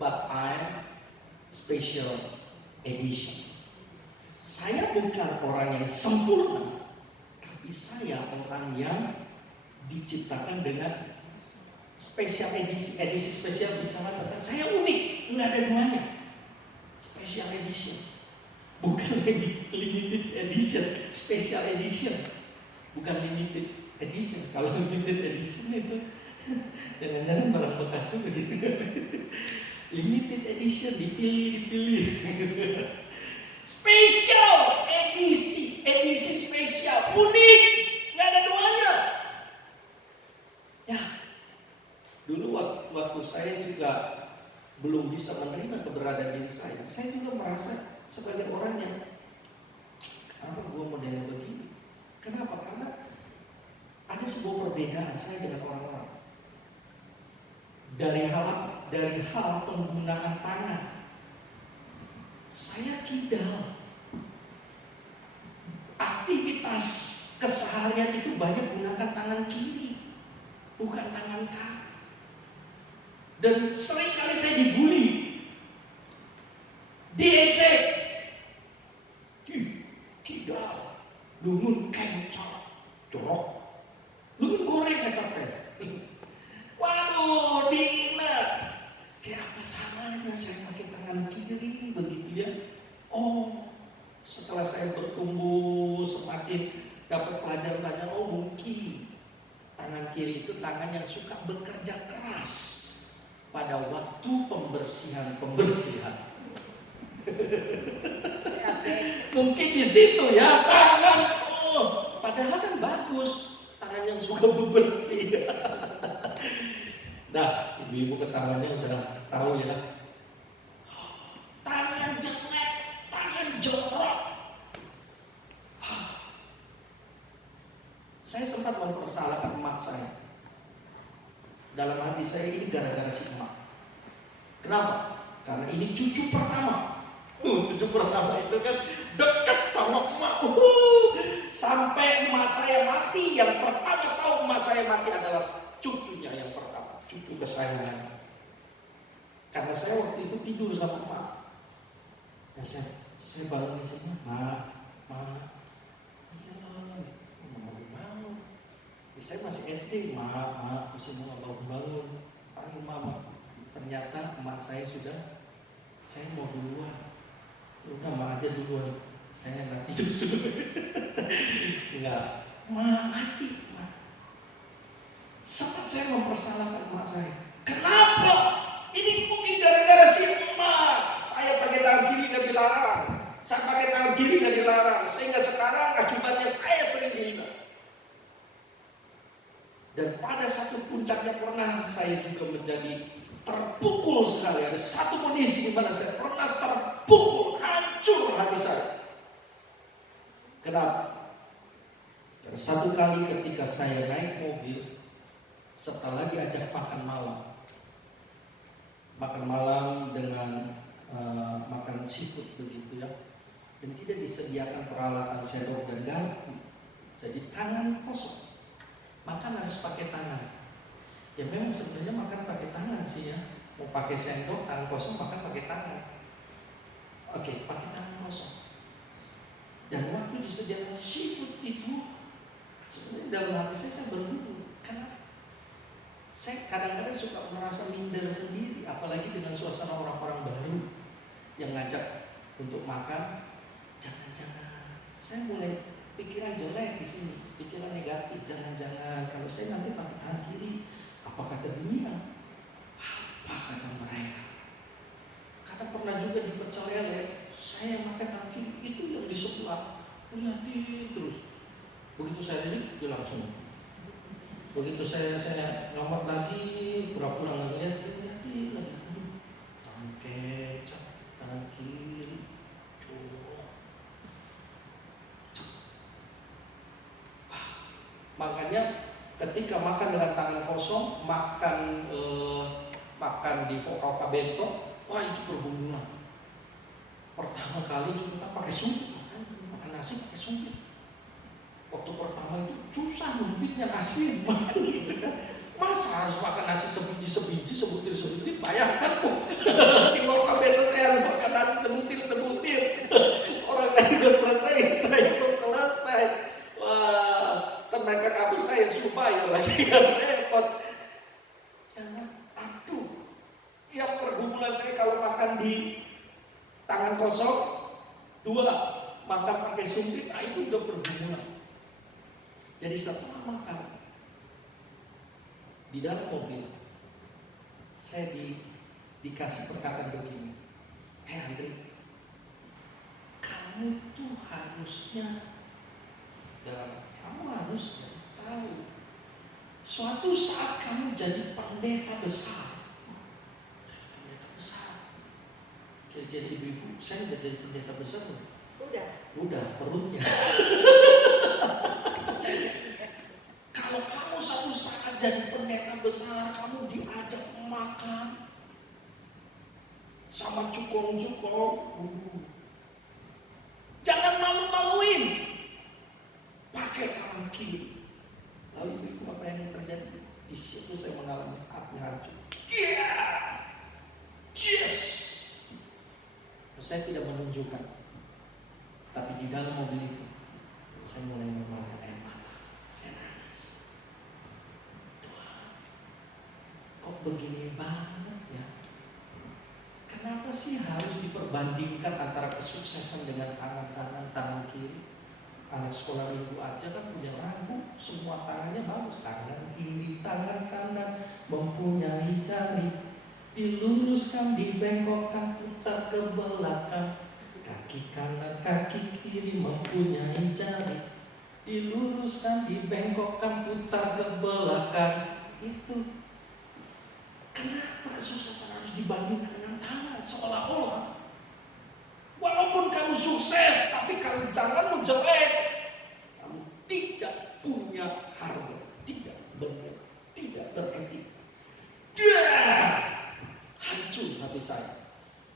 but I'm special edition. Saya bukan orang yang sempurna, tapi saya orang yang diciptakan dengan special edisi. Edisi spesial bicara tentang saya unik, nggak ada duanya. Special edition, bukan limited edition. Special edition, bukan limited edition. Kalau limited edition itu jangan-jangan barang bekas juga gitu. Limited edition, dipilih. Special edisi spesial, unik, nggak ada duanya. Ya, dulu waktu saya juga belum bisa menerima keberadaan diri saya juga merasa sebagai orang yang kenapa gue modelnya begini? Kenapa? Karena ada sebuah perbedaan saya dengan orang-orang. Dari hal penggunaan tangan, saya kidal. Aktivitas keseharian itu banyak gunakan tangan kiri, bukan tangan kanan. Dan seringkali saya dibully, diejek, kidal, lungun kencang, jorok, lungun goreng kata teh. Waduh, dina. Kayak apa salahnya saya pakai tangan kiri begitu ya? Oh, setelah saya bertumbuh semakin dapat pelajaran, oh mungkin tangan kiri itu tangan yang suka bekerja keras pada waktu pembersihan. Mungkin di situ ya tangan. Oh, padahal kan bagus tangan yang suka bebersih. Nah, ibu-ibu ketawanya udah tahu ya. Tangan jelek, tangan jorok. Saya sempat mempersalahkan emak saya. Dalam hati saya ini gara-gara si emak. Kenapa? Karena ini cucu pertama. Cucu pertama itu kan dekat sama emak. Sampai emak saya mati, yang pertama tahu emak saya mati adalah cucunya yang pertama. Cucu kesayangan. Karena saya waktu itu tidur sama emak. Ya saya bangun di sini, mak, iya, mau bangun. Saya masih SD, mak, masih mau bangun. Panggil mama. Ternyata emak saya sudah, saya mau duluan. Udah mak aja duluan. Saya nggak tidur. Enggak, mak mati. Sempat saya mempersalahkan emak saya. Kenapa? Ini mungkin gara-gara si emak. Saya pakai tangan kiri nggak dilarang. Saya pakai tangan kiri nggak dilarang. Sehingga sekarang akibatnya saya sering dihina. Dan pada satu puncaknya pernah saya juga menjadi terpukul sekali. Ada satu kondisi di mana saya pernah terpukul, hancur hati saya. Kenapa? Karena satu kali ketika saya naik mobil, setelah diajak makan malam dengan makan seafood begitu ya, dan tidak disediakan peralatan sendok dan garpu, jadi tangan kosong. Makan harus pakai tangan. Ya memang sebenarnya makan pakai tangan sih ya. Mau pakai sendok, tangan kosong, makan pakai tangan. Oke, pakai tangan kosong. Dan waktu disediakan seafood itu, sebenarnya dalam hati saya bergumul. Kenapa? Saya kadang-kadang suka merasa minder sendiri, apalagi dengan suasana orang-orang baru yang ngajak untuk makan. Jangan-jangan saya mulai pikiran jelek di sini, pikiran negatif. Jangan-jangan kalau saya nanti pakai tangan kiri, apa kata dunia? Apa kata mereka? Karena pernah juga di pecel lele, saya pakai tangan kiri itu yang di sebelah, lihatin terus. Begitu saya lihat, dia langsung. Begitu saya ngomong lagi, pura-pura nggak lihat, lihatin lagi. Tangan kecap, tangan kiri, colok. Makanya ketika makan dengan tangan kosong, makan di Hoka bento, wah itu berbunga. Pertama kali juga pakai sumpit, makan nasi pakai sumpit. Waktu pertama itu susah nyumpitnya nasi gimana gitu kan. Masa harus makan nasi sebiji, sebutir, bayangkan kok. kebetulan saya kalau makan di tangan kosong, 2 makan pakai sumpit, itu udah pergumulan. Jadi setelah makan di dalam mobil, saya dikasih perkataan begini, Andre, kamu tuh harusnya tahu, suatu saat kamu jadi pendeta besar. Jadi ibu-ibu, saya udah jadi pendeta besar tuh. Udah perutnya. Kalau kamu suatu saat jadi pendeta besar, kamu diajak makan sama cukong-cukong. Jangan malu-maluin. Pakai tangan kiri. Lalu ibu apa yang terjadi? Di situ saya mengalami hati hancur. Yes. Saya tidak menunjukkan, tapi di dalam mobil itu saya mulai mengeluarkan air mata. Saya nangis. Tuhan, kok begini banget ya? Kenapa sih harus diperbandingkan antara kesuksesan dengan tangan kanan, tangan kiri? Anak sekolah minggu aja kan punya lagu, semua tangannya bagus, tangan kiri, tangan kanan, mempunyai jari, diluruskan, dibengkokkan, putar ke belakang, kaki kanan, kaki kiri, mempunyai jari, diluruskan, dibengkokkan, putar ke belakang. Itu kenapa kesuksesan harus dibandingkan dengan tangan? Seolah-olah walaupun kamu sukses, tapi kalau janganmu jelek, kamu tidak punya harga, tidak benar, tidak beretika. Hancur hati saya.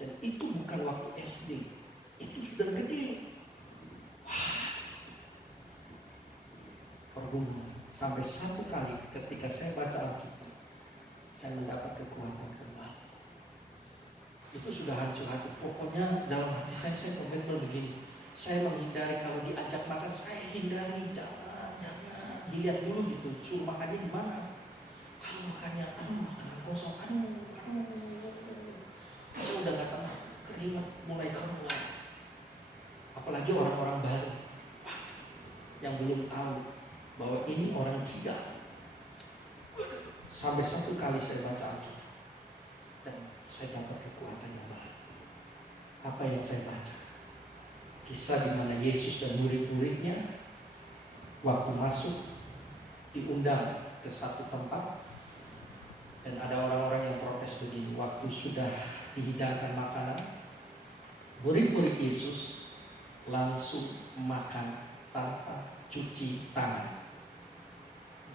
Dan itu bukan waktu SD, itu sudah gede. Pergumulan. Sampai satu kali ketika saya baca Alkitab, saya mendapat kekuatan kembali. Itu sudah hancur hati. Pokoknya dalam hati saya komitmen begini. Saya menghindari, kalau diajak makan saya hindari, jangan dilihat dulu gitu. Suruh makannya di mana? Kalau makannya, makanan kosong, saya udah nggak tenang, keringat mulai keluar. Apalagi orang-orang baru yang belum tahu bahwa ini orang tidak. Sampai satu kali saya baca Alkitab dan saya dapat kekuatan yang baru. Apa yang saya baca? Kisah di mana Yesus dan murid-muridnya waktu masuk diundang ke satu tempat, dan ada orang-orang yang protes begini. Waktu sudah dihidangkan makanan, murid-murid Yesus langsung makan tanpa cuci tangan.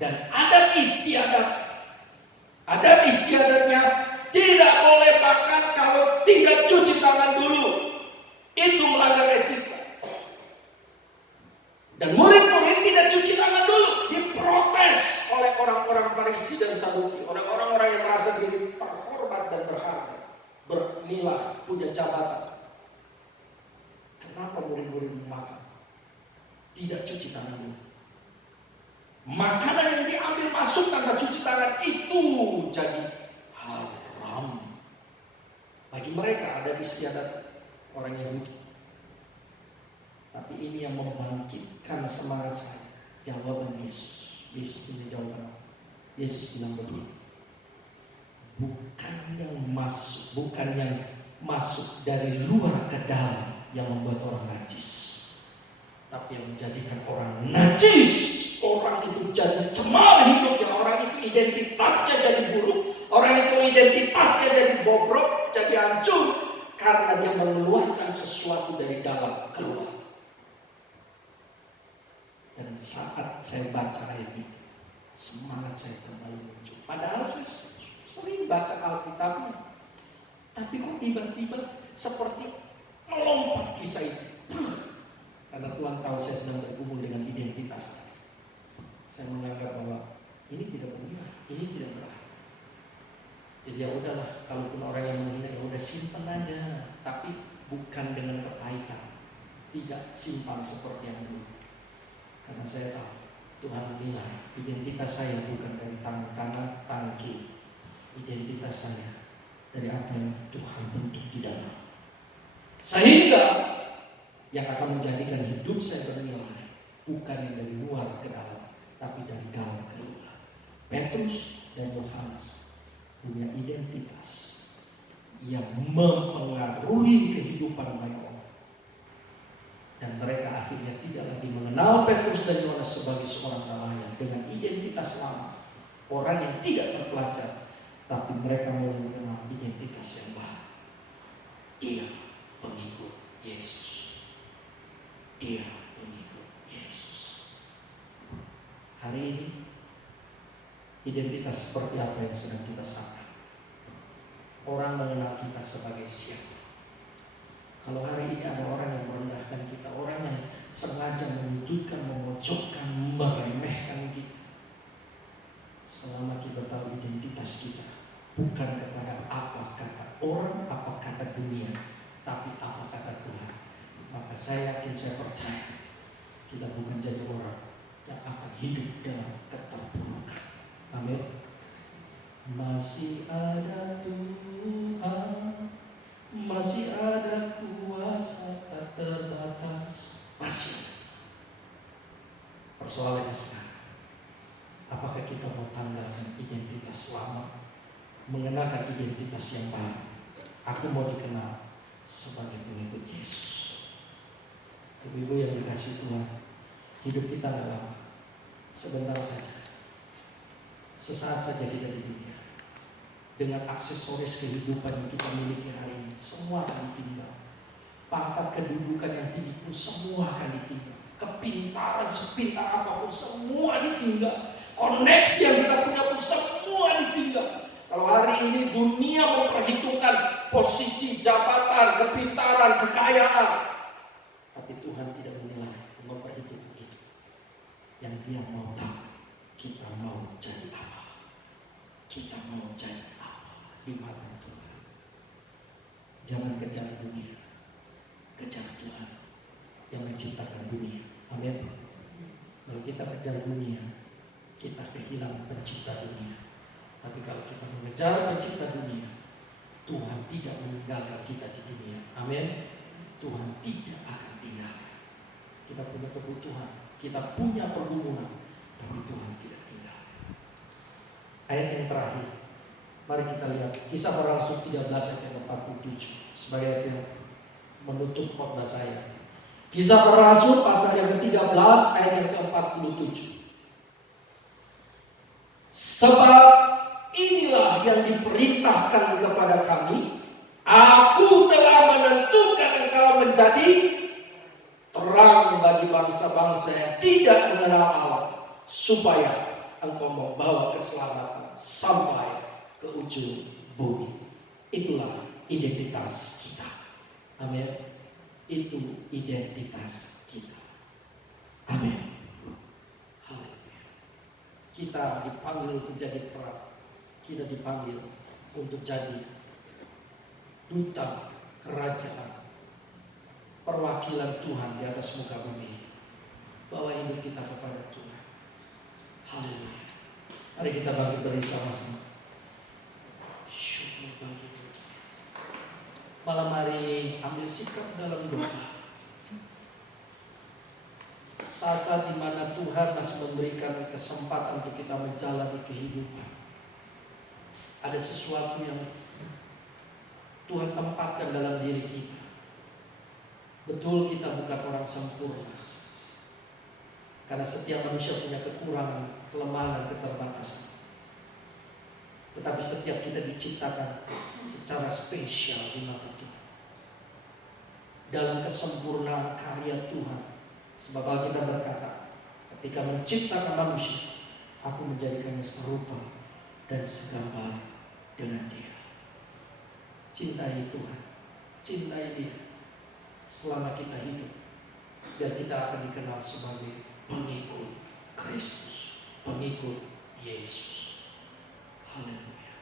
Dan ada istiadatnya, tidak boleh makan kalau tidak cuci tangan dulu. Itu melanggar etika. Dan murid-murid tidak cuci tangan dulu, diprotes oleh orang-orang Farisi dan Saduki, oleh orang-orang yang merasa diri terhormat dan berharga, bernilai, punya jabatan. Kenapa murid-murid makan tidak cuci tangan dulu? Makanan yang diambil masuk tanpa cuci tangan itu jadi haram. Bagi mereka ada istiadat orang Yahudi. Tapi ini yang membangkitkan semangat saya. Jawaban Yesus. Yesus punya jawaban. Yesus bilang begini, bukan yang masuk dari luar ke dalam yang membuat orang najis, tapi yang menjadikan orang najis. Orang itu jadi cemar hidupnya, orang itu identitasnya jadi buruk, orang itu identitasnya jadi bobrok, jadi hancur, karena dia mengeluarkan sesuatu dari dalam keluar. Dan saat saya baca ayat itu, semangat saya kembali muncul. Padahal saya sering baca Alkitabnya, tapi kok tiba-tiba seperti melompat kisah itu. Karena Tuhan tahu saya sedang bergumul dengan identitas. Saya menganggap bahwa ini tidak benar, ini tidak berarti. Jadi ya udahlah, kalaupun orang yang menghina, ya udah simpan aja, tapi bukan dengan kepahitan. Tidak simpan seperti yang dulu. Karena saya tahu Tuhan menilai identitas saya bukan dari tangan kanan, tangan kiri. Identitas saya dari apa yang Tuhan bentuk di dalam. Sehingga yang akan menjadikan hidup saya bernilai bukan yang dari luar ke dalam, tapi dari dalam ke luar. Petrus dan Yohanes punya identitas yang mempengaruhi kehidupan mereka. Dan mereka akhirnya tidak lagi mengenal Petrus dan Yohanes sebagai seorang nelayan dengan identitas lama, orang yang tidak terpelajar, tapi mereka mulai mengenal identitas yang baru. Dia pengikut Yesus. Dia pengikut Yesus. Hari ini identitas seperti apa yang sedang kita sandang? Orang mengenal kita sebagai siapa? Kalau hari ini ada orang yang merendahkan kita, orang yang sengaja menunjukkan, memojokkan, meremehkan kita, selama kita tahu identitas kita bukan kepada apa kata orang, apa kata dunia, tapi apa kata Tuhan, maka saya yakin, saya percaya kita bukan jadi orang yang akan hidup dalam keterpurukan. Amin. Masih ada Tuhan, masih ada kuasa tak terbatas. Masih. Persoalannya sekarang, apakah kita mau tanggalkan identitas lama, mengenakan identitas yang baru? Aku mau dikenal sebagai pengikut Yesus. Ibu-ibu yang dikasih Tuhan, hidup kita gak lama, sebentar saja, sesaat saja kita di dunia. Dengan aksesoris kehidupan yang kita miliki hari ini, semua akan ditinggal. Pangkat kedudukan yang tinggi pun semua akan ditinggal. Kepintaran sepintar apapun semua ditinggal. Koneksi yang kita punya pun semua ditinggal. Kalau hari ini dunia memperhitungkan posisi, jabatan, kepintaran, kekayaan, tapi Tuhan tidak menilai, memperhitungkan itu. Yang Dia mau tahu, kita mau jadi apa? Kita mau jadi di mata Tuhan. Jangan kejar dunia, kejar Tuhan yang menciptakan dunia. Amin. Kalau kita kejar dunia, kita kehilangan pencipta dunia. Tapi kalau kita mengejar pencipta dunia, Tuhan tidak meninggalkan kita di dunia. Amin. Tuhan tidak akan tinggalkan. Kita punya kebutuhan, kita punya pergumulan, tapi Tuhan tidak tinggalkan. Ayat yang terakhir, mari kita lihat Kisah Para Rasul 13 ayat yang 47 sebagai ayat yang menutup khotbah saya. Kisah Para Rasul pasal yang ke-13 ayat yang ke-47. Sebab inilah yang diperintahkan kepada kami, aku telah menentukan engkau menjadi terang bagi bangsa-bangsa yang tidak mengenal Allah, supaya engkau membawa keselamatan sampai ke ujung bumi. Itulah identitas kita. Amin. Itu identitas kita. Amin. Haleluya. Kita dipanggil untuk jadi terang. Kita dipanggil untuk jadi duta kerajaan, perwakilan Tuhan di atas muka bumi. Bawa hidup kita kepada Tuhan. Haleluya. Mari kita bangkit bersama-sama. Syukur bagi Tuhan. Malam hari ini ambil sikap dalam doa. Saat-saat di mana Tuhan masih memberikan kesempatan untuk kita menjalani kehidupan, ada sesuatu yang Tuhan tempatkan dalam diri kita. Betul, kita bukan orang sempurna, karena setiap manusia punya kekurangan, kelemahan, dan keterbatasan. Tetapi setiap kita diciptakan secara spesial di mata Tuhan, dalam kesempurnaan karya Tuhan. Sebab Alkitab berkata, ketika menciptakan manusia, aku menjadikannya serupa dan segambar dengan Dia. Cintai Tuhan, cintai Dia selama kita hidup, biar kita akan dikenal sebagai pengikut Kristus, pengikut Yesus. Haleluya.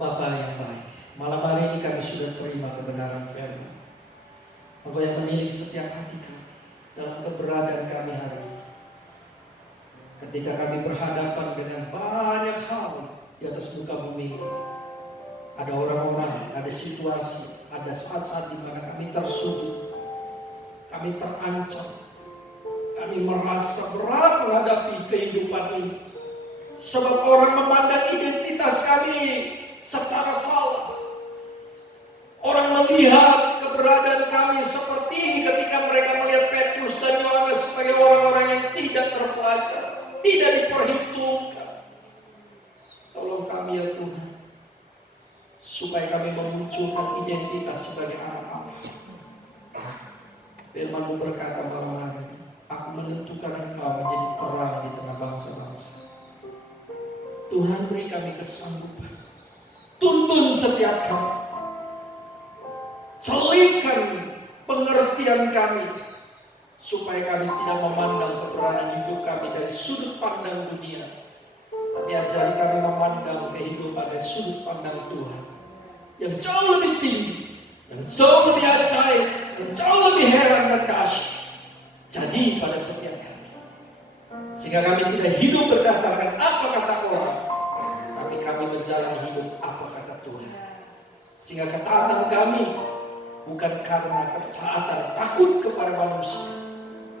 Bapa yang baik, malam hari ini kami sudah terima kebenaran firman. Engkau yang menilik setiap hati kami dalam keberadaan kami hari ini. Ketika kami berhadapan dengan banyak hal di atas muka bumi. Ada orang-orang, ada situasi, ada saat-saat di mana kami tersudut, kami terancam, kami merasa berat menghadapi kehidupan ini. Sebab orang memandang identitas kami secara salah. Orang melihat keberadaan kami seperti ketika mereka melihat Petrus dan Yohanes sebagai orang-orang yang tidak terpelajar, tidak diperhitungkan. Tolong kami ya Tuhan, supaya kami memunculkan identitas sebagai anak Allah. Firman-Mu berkata malam hari, aku menentukan Engkau menjadi terang di tengah bangsa-bangsa. Tuhan beri kami kesanggupan. Tuntun setiap kami. Celihkan pengertian kami, supaya kami tidak memandang keberadaan hidup kami dari sudut pandang dunia, tapi ajari kami memandang kehidupan dari sudut pandang Tuhan yang jauh lebih tinggi, yang jauh lebih ajaib, yang jauh lebih heran dan dahsyat. Jadi pada setiap kami, sehingga kami tidak hidup berdasarkan apa kata orang, tapi kami menjalani hidup apa kata Tuhan. Sehingga ketaatan kami bukan karena ketaatan takut kepada manusia,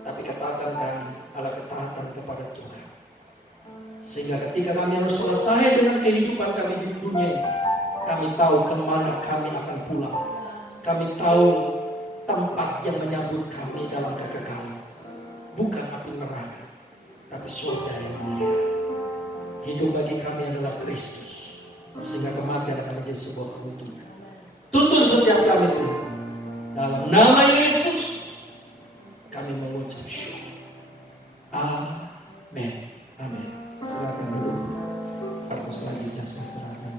tapi ketaatan kami adalah ketaatan kepada Tuhan. Sehingga ketika kami harus selesai dengan kehidupan kami di dunia ini, kami tahu kemana kami akan pulang. Kami tahu tempat yang menyambut kami dalam kekekalan. Bukan api neraka, tapi surga yang mulia. Hidup bagi kami adalah Kristus, sehingga kematian akan menjadi sebuah keuntungan. Tuntun setiap kami Tuhan. Dalam nama Yesus kami mengucap syukur. Amin. Amin. Silakan dulu. Para selanjutnya saya serahkan.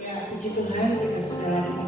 Ya, puji Tuhan, kita sudah